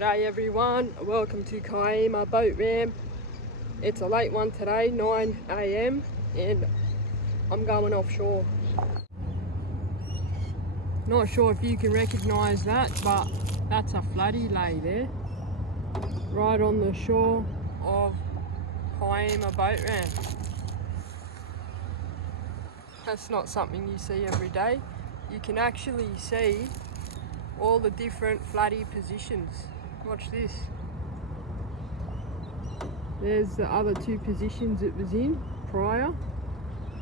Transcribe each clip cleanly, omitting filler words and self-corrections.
G'day everyone, welcome to Kiama boat ramp. It's a late one today, 9 AM, and I'm going offshore. Not sure if you can recognise that, but that's a floodie lay there, right on the shore of Kiama boat ramp. That's not something you see every day. You can actually see all the different floodie positions. Watch this. There's the other two positions it was in prior,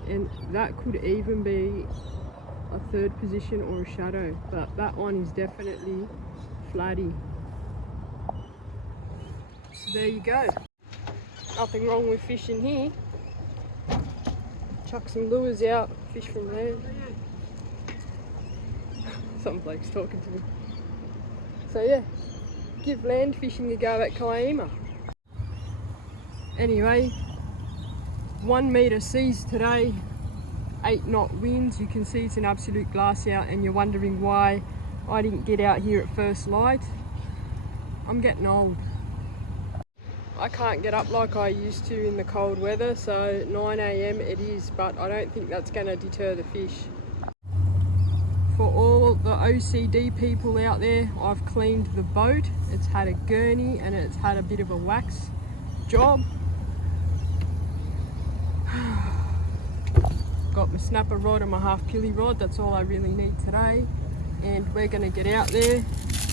and that could even be a third position or a shadow, but that one is definitely floodie. So there you go. Nothing wrong with fishing here. Chuck some lures out, fish from land. Some bloke's talking to me. So yeah, give land fishing a go at Kiama. Anyway, 1 metre seas today, 8 knot winds. You can see it's an absolute glass out, and you're wondering why I didn't get out here at first light. I'm getting old. I can't get up like I used to in the cold weather, so 9 AM it is, but I don't think that's going to deter the fish. For all the OCD people out there, I've cleaned the boat. It's had a gurney and it's had a bit of a wax job. Got my snapper rod and my half pilly rod. That's all I really need today. And we're going to get out there.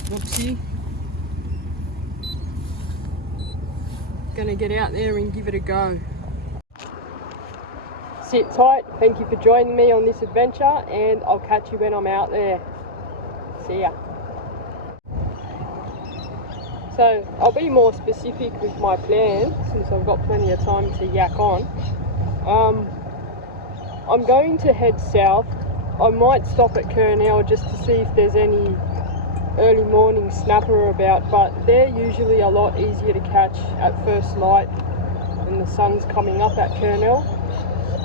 Whoopsie. Going to get out there and give it a go. Sit tight. Thank you for joining me on this adventure, and I'll catch you when I'm out there. See ya. So I'll be more specific with my plan since I've got plenty of time to yak on. I'm going to head south. I might stop at Kurnell just to see if there's any early morning snapper about, but they're usually a lot easier to catch at first light when the sun's coming up at Kurnell.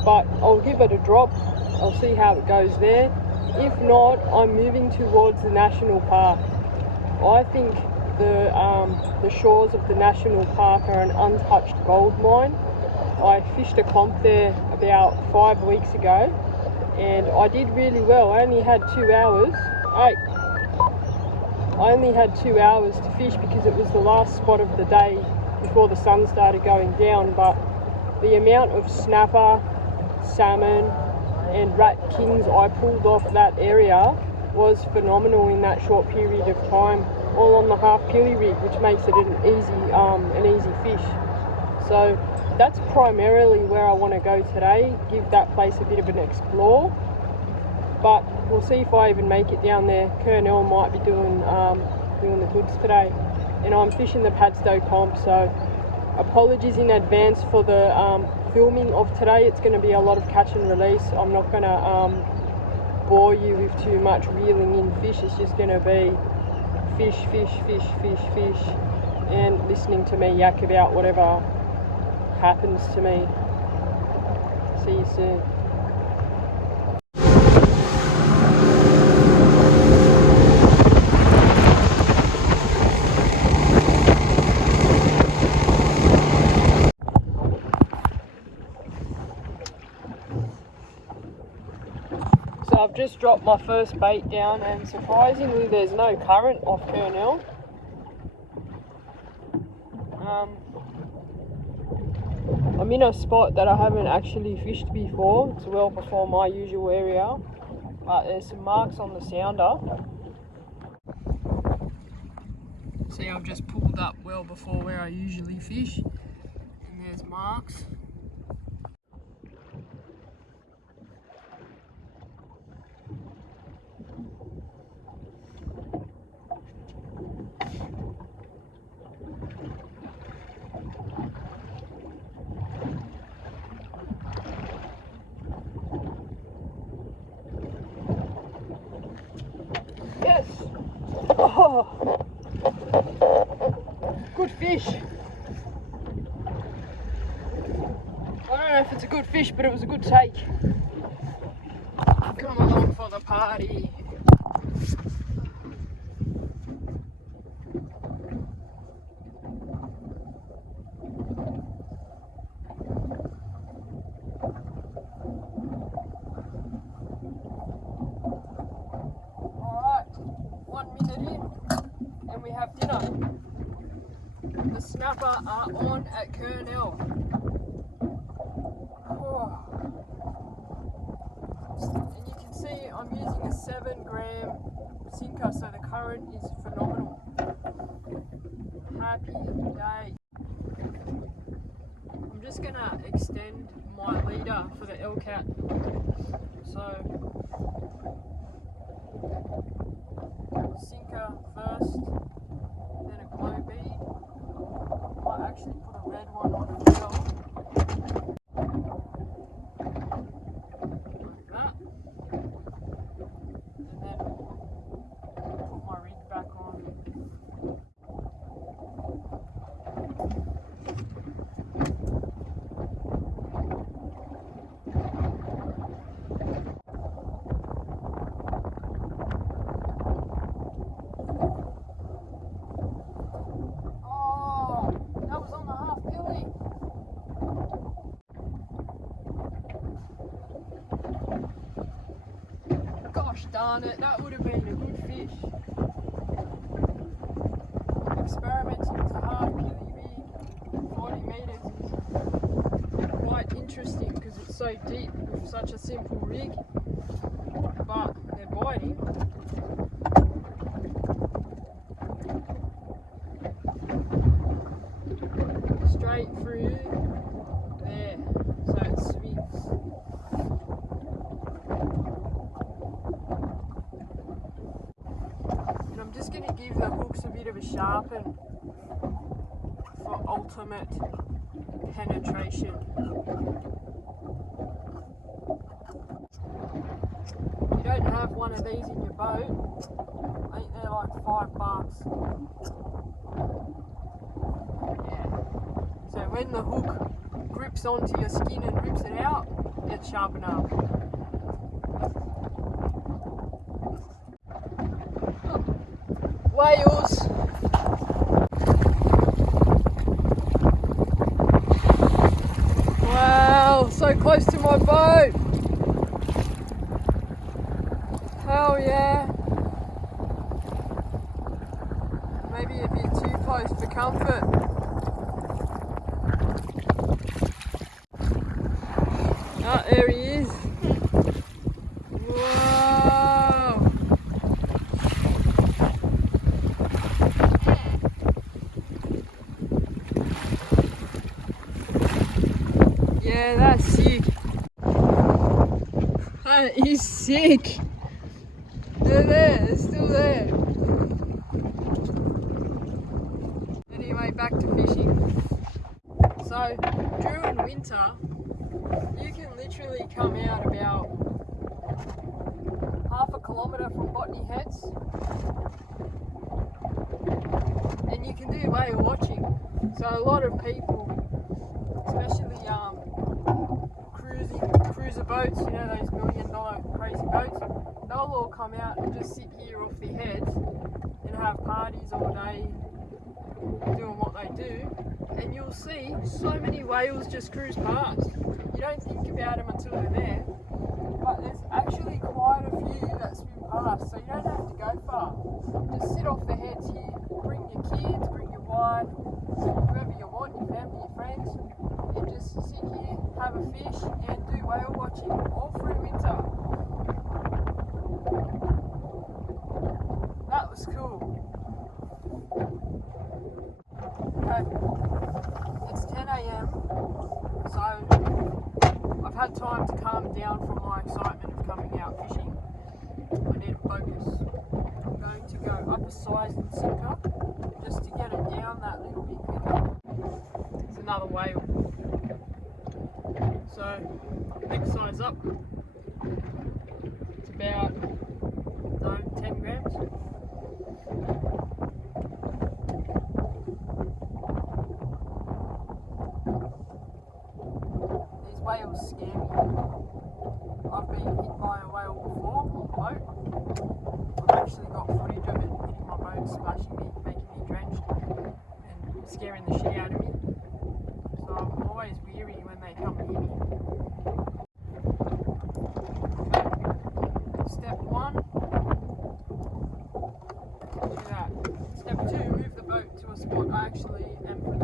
But I'll give it a drop. I'll see how it goes there. If not, I'm moving towards the national park. I think the shores of the national park are an untouched gold mine. I fished a comp there about 5 weeks ago, and I did really well. I only had 2 hours. I only had 2 hours to fish because it was the last spot of the day before the sun started going down, but the amount of snapper, salmon and rat kings I pulled off that area was phenomenal in that short period of time, all on the half pilly rig, which makes it an easy fish. So that's primarily where I want to go today, give that place a bit of an explore, but we'll see if I even make it down there. Kurnell might be doing the goods today, and I'm fishing the Padstow comp, so apologies in advance for the filming of today. It's going to be a lot of catch and release. I'm not going to bore you with too much reeling in fish. It's just going to be fish, and listening to me yak about whatever happens to me. See you soon. I've just dropped my first bait down, and surprisingly there's no current off Kurnell. I'm in a spot that I haven't actually fished before. It's well before my usual area, but there's some marks on the sounder. See, I've just pulled up well before where I usually fish, and there's marks. Yes! Oh! Good fish! I don't know if it's a good fish, but it was a good take. Come along for the party. the snapper are on at Kernel. Oh. And you can see I'm using a 7-gram sinker, so the current is phenomenal. Happy day. I'm just going to extend my leader for the L-cat. So, sinker first, then a glow bead. Might actually put a red one on as well. Like that. And then put my rig back on. Gosh darn it, that would have been a good fish. Experimenting with a half killie rig, 40 metres is quite interesting because it's so deep with such a simple rig, but they're biting. Straight through there, so it swings. I'm just going to give the hooks a bit of a sharpen for ultimate penetration. If you don't have one of these in your boat, I think they're like $5. Yeah. So when the hook grips onto your skin and rips it out, it's sharp enough. Whales. Wow, so close to my boat. Hell yeah. Maybe a bit too close for comfort. Ah, there he is. Wow. Yeah, that's sick. That is sick. They're there, they're still there. Anyway, back to fishing. So, during winter, you can literally come out about half a kilometre from Botany Heads and you can do whale watching. So a lot of people, especially cruiser boats, you know, those $1 million crazy boats, they'll all come out and just sit here off their heads and have parties all day doing what they do, and you'll see so many whales just cruise past. You don't think about them until they're there, but there's actually quite a few that swim past, so you don't have to go far. Just sit off the heads here, bring your kids, bring your wife, whoever you want, your family, your friends, and just sit here, have a fish and do whale watching all through winter. That was cool. Okay, it's 10 AM, so I've had time to calm down from my excitement of coming out fishing. I need to focus. I'm going to go up a size and sinker just to get it down that little bit quicker. It's another whale. So, next size up. It's about 10 grams. These whales scare me. I've been hit by a whale before on the boat. I've actually got footage of it hitting my boat, splashing me, making me drenched, and scaring the shit out of me. So I'm always weary when they come near me. Okay. Step 1, do that. Step 2, move the boat to a spot I actually am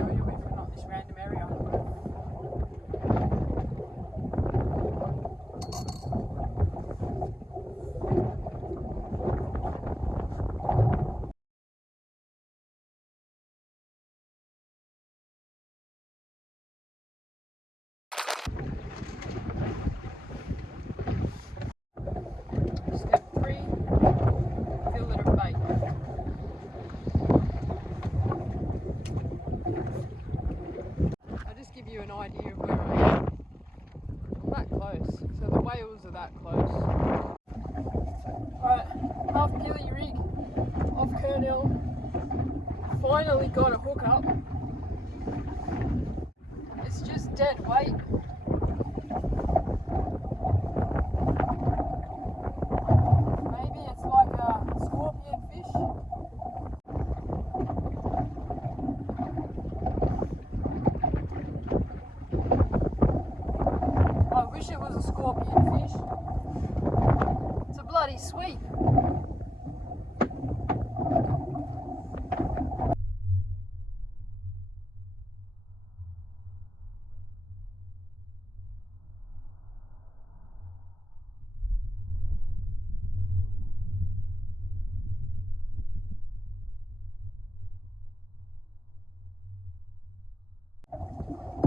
you an idea of where I am. I'm that close, so the whales are that close. Alright, half Pilly rig off Kernel. Finally got a hook up. It's just dead weight. Maybe it's like a scorpion fish. I wish it was a scorpion fish. It's a bloody sweep.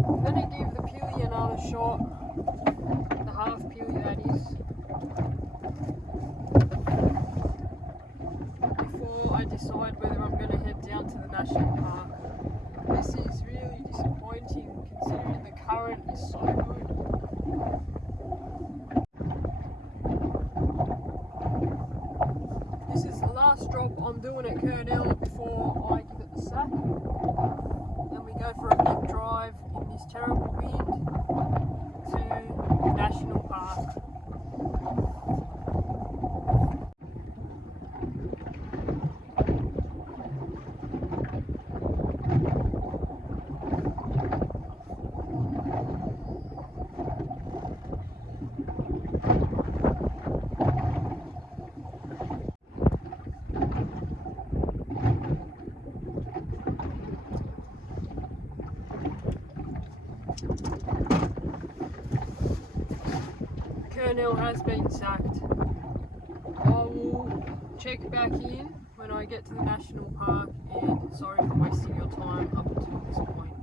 I'm gonna give the Pilly another shot. The half Pilly, that is. Before I decide whether I'm going to head down to the national park. This is really disappointing considering the current is so good. This is the last drop I'm doing at Kernel before I give it the sack. Then we go for a big drive in this terrible wind to the national park. Kernel has been sacked. I will check back in when I get to the national park, and sorry for wasting your time up until this point.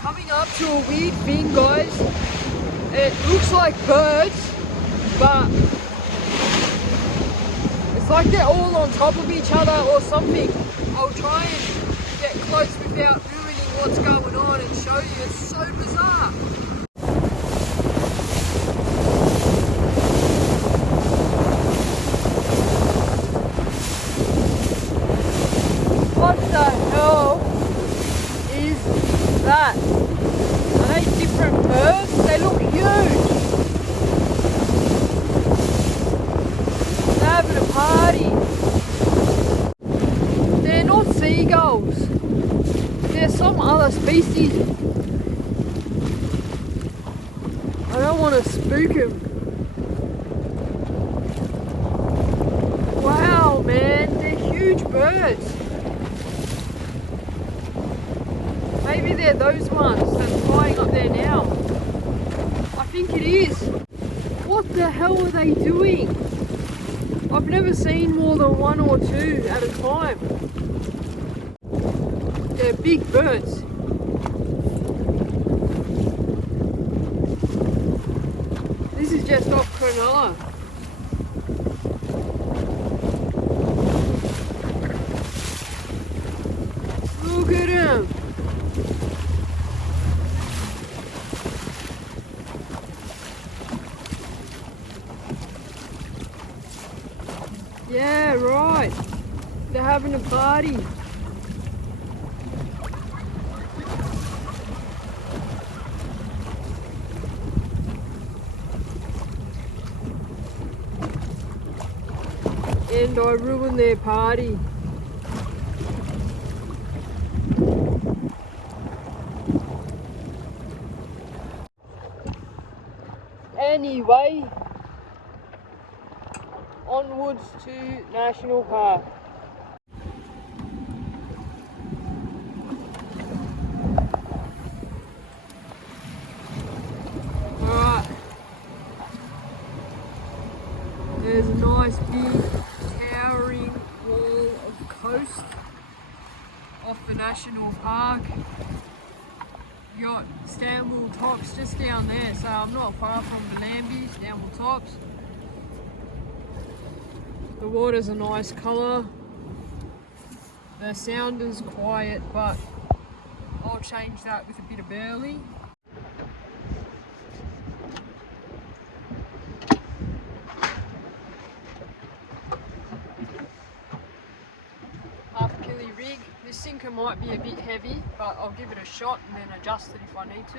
Coming up to a weird thing, guys. It looks like birds, but it's like they're all on top of each other or something. I'll try and get close without ruining what's going on and show you. It's so bizarre. What the hell is that? Are they different birds? They look huge. They're having a party. They're not seagulls. They're some other species. I don't want to spook them. Wow, man, they're huge birds. Maybe they're those ones that's flying up there now. I think it is. What the hell are they doing? I've never seen more than one or two at a time. They're big birds. This is just off Cronulla. Look at him. Yeah, right. They're having a party. And I ruined their party. Anyway, onwards to National Park. Alright, there's a nice big towering wall of coast off the National Park. You got Stanwell Tops just down there, so I'm not far from the Lambie, Stanwell Tops. The water's a nice colour. The sound is quiet, but I'll change that with a bit of burley. Half pilly rig. This sinker might be a bit heavy, but I'll give it a shot and then adjust it if I need to.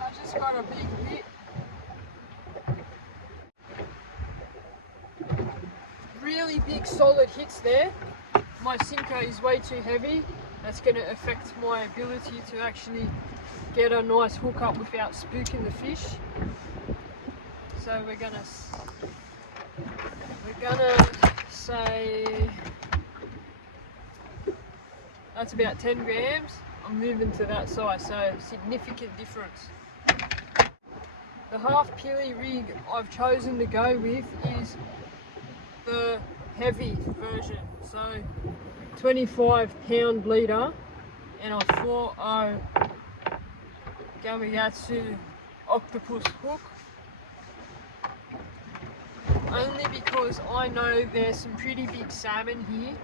I just got a big hit. Really big solid hits there. My sinker is way too heavy. That's going to affect my ability to actually get a nice hook up without spooking the fish. So we're gonna say that's about 10 grams. I'm moving to that size, so significant difference. The half pilly rig I've chosen to go with is the heavy version, so 25-pound bleeder and a 4.0 Gamakatsu octopus hook. Only because I know there's some pretty big salmon here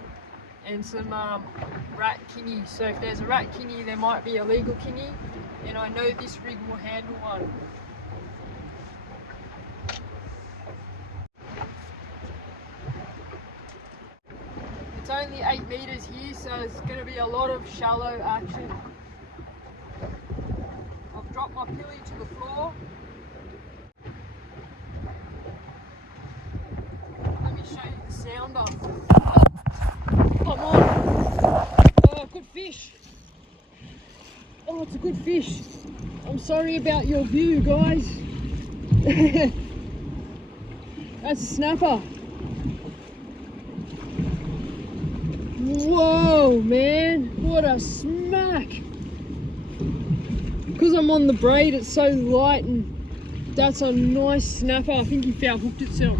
and some rat kingy. So if there's a rat kingy, there might be a legal kingy, and I know this rig will handle one. It's only 8 meters here, so it's going to be a lot of shallow action. I've dropped my pilly to the floor. Let me show you the sounder. Come on! Oh, good fish! Oh, it's a good fish. I'm sorry about your view, guys. That's a snapper. Whoa, man, what a smack. Because I'm on the braid, it's so light, and that's a nice snapper. I think he foul hooked itself.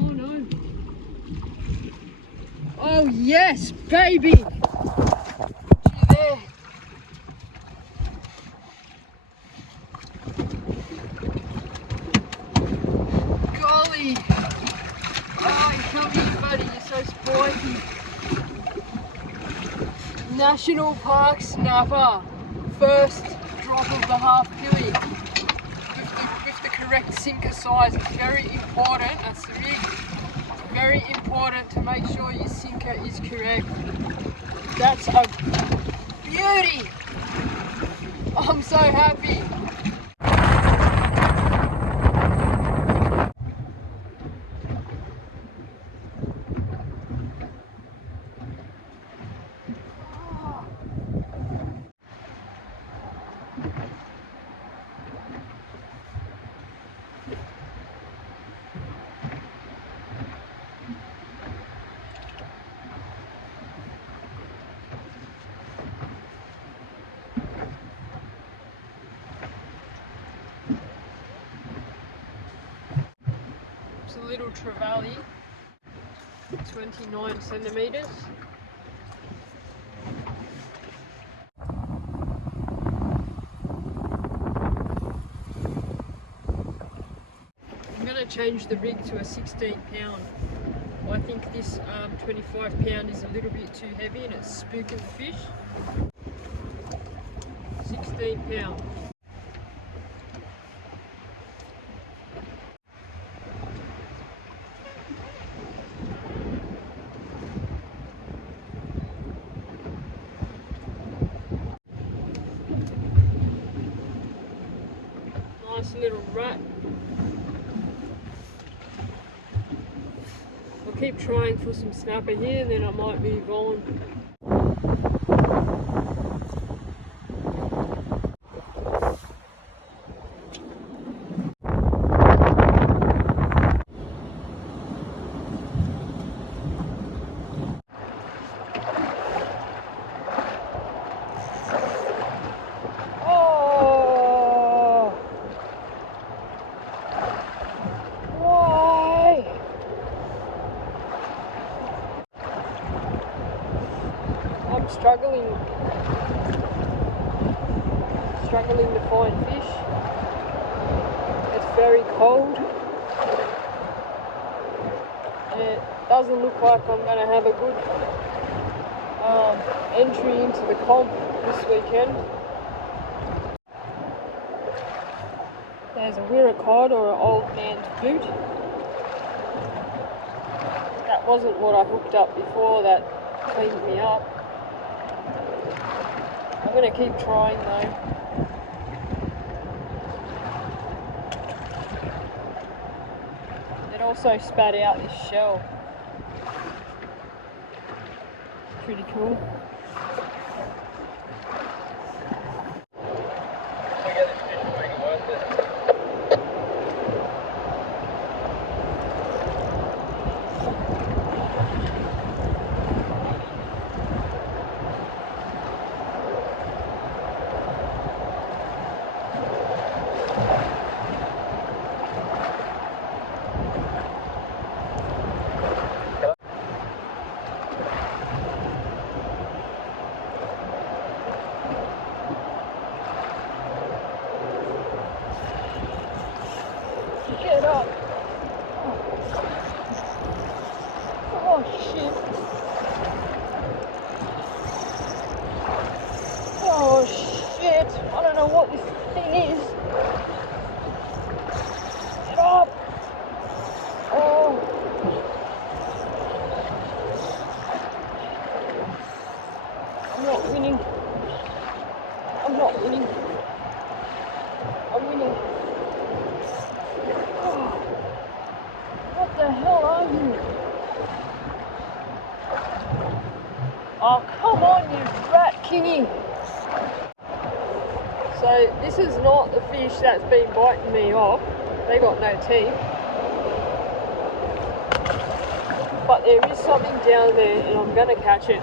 Oh no. Oh yes, baby. Gee, there. Golly. Oh, come here, buddy, you're so spiky. National Park snapper. First drop of the half pilly. With the correct sinker size. It's very important, that's the rig. It's very important to make sure your sinker is correct. That's a beauty. I'm so happy. It's a little trevally, 29 centimeters. I'm going to change the rig to a 16-pound. I think this 25-pound is a little bit too heavy and it's spooking the fish. 16-pound. Nice little rat. I'll keep trying for some snapper here, then I might move on. Struggling. struggling to find fish. It's very cold. And it doesn't look like I'm going to have a good entry into the comp this weekend. There's a wirracod, or an old man's boot. That wasn't what I hooked up before, that cleaned me up. I'm going to keep trying though. It also spat out this shell. Pretty cool. Get up. Oh shit. Oh shit. I don't know what this thing is. Get up. Oh. I'm not winning. I'm not winning. I'm winning. What the hell are you? Oh, come on, you rat kingy. So this is not the fish that's been biting me off. They got no teeth. But there is something down there and I'm going to catch it.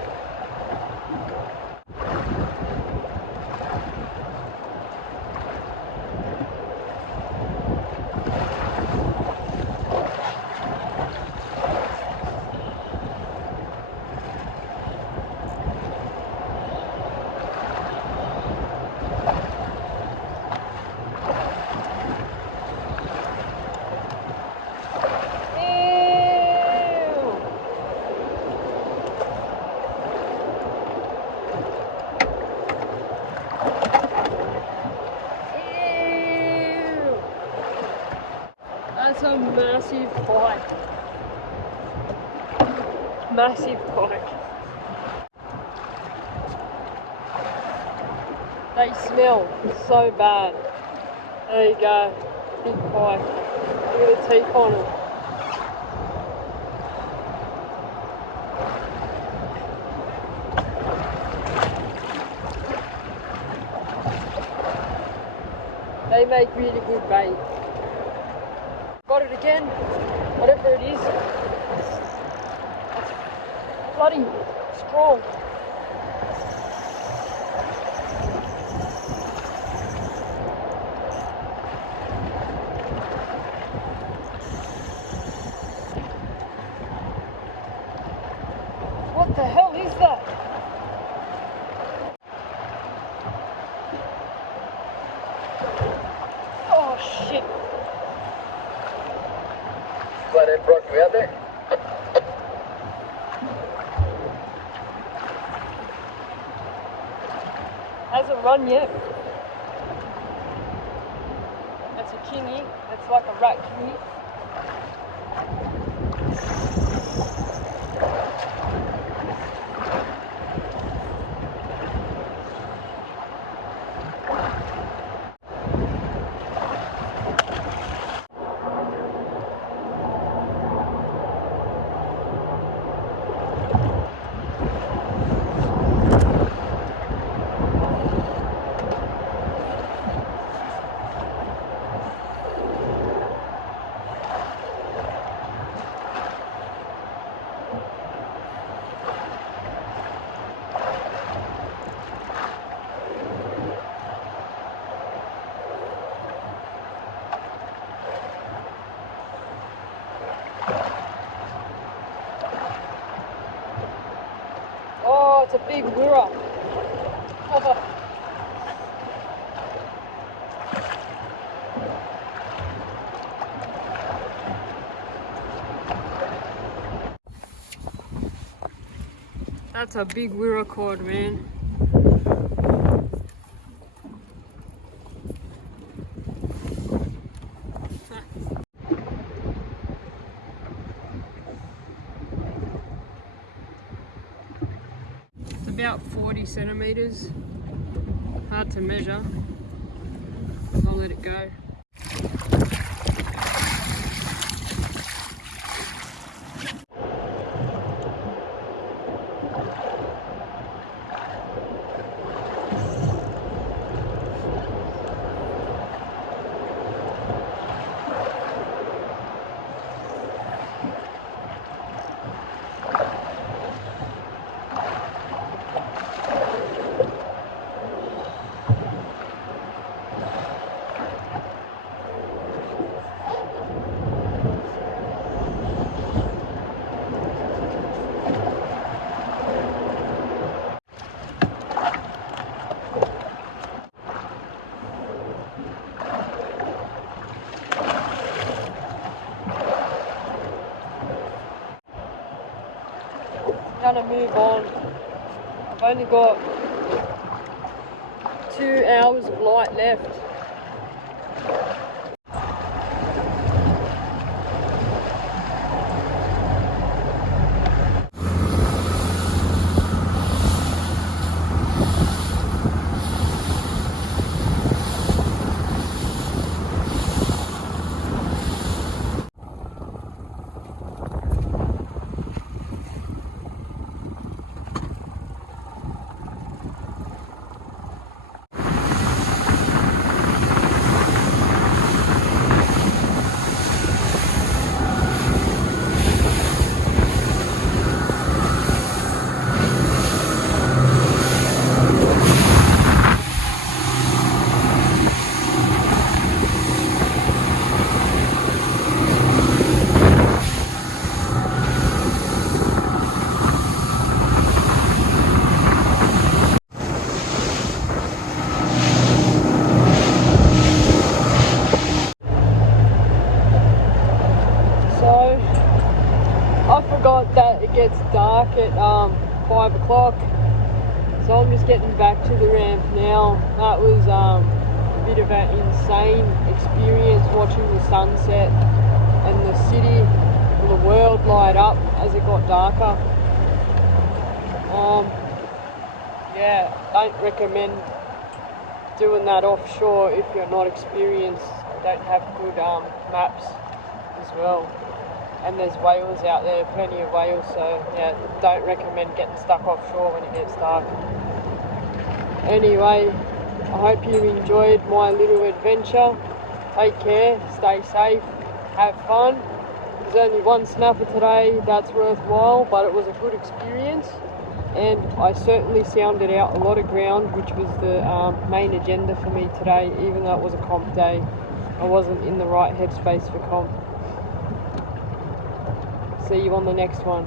That's a massive pike. Massive pike. They smell so bad. There you go. Big pike. Look at the teeth on it. They make really good bait. Got it again, whatever it is. It's bloody strong. What the hell is that? Oh shit. Glad I brought you out there. Hasn't run yet. That's a kingy. That's like a rat kingy. Oh, it's a big wirra. That's a big wirra cord, man. It's about 40 centimeters. Hard to measure. I'll let it go. I'm gonna move on. I've only got 2 hours of light left. I forgot that it gets dark at 5 o'clock, so I'm just getting back to the ramp now. That was a bit of an insane experience watching the sunset and the city and the world light up as it got darker. Yeah, don't recommend doing that offshore if you're not experienced, don't have good maps as well. And there's whales out there, plenty of whales, so yeah, don't recommend getting stuck offshore when it gets dark. Anyway, I hope you enjoyed my little adventure. Take care, stay safe, have fun. There's only one snapper today, that's worthwhile, but it was a good experience. And I certainly sounded out a lot of ground, which was the main agenda for me today, even though it was a comp day. I wasn't in the right headspace for comp. See you on the next one.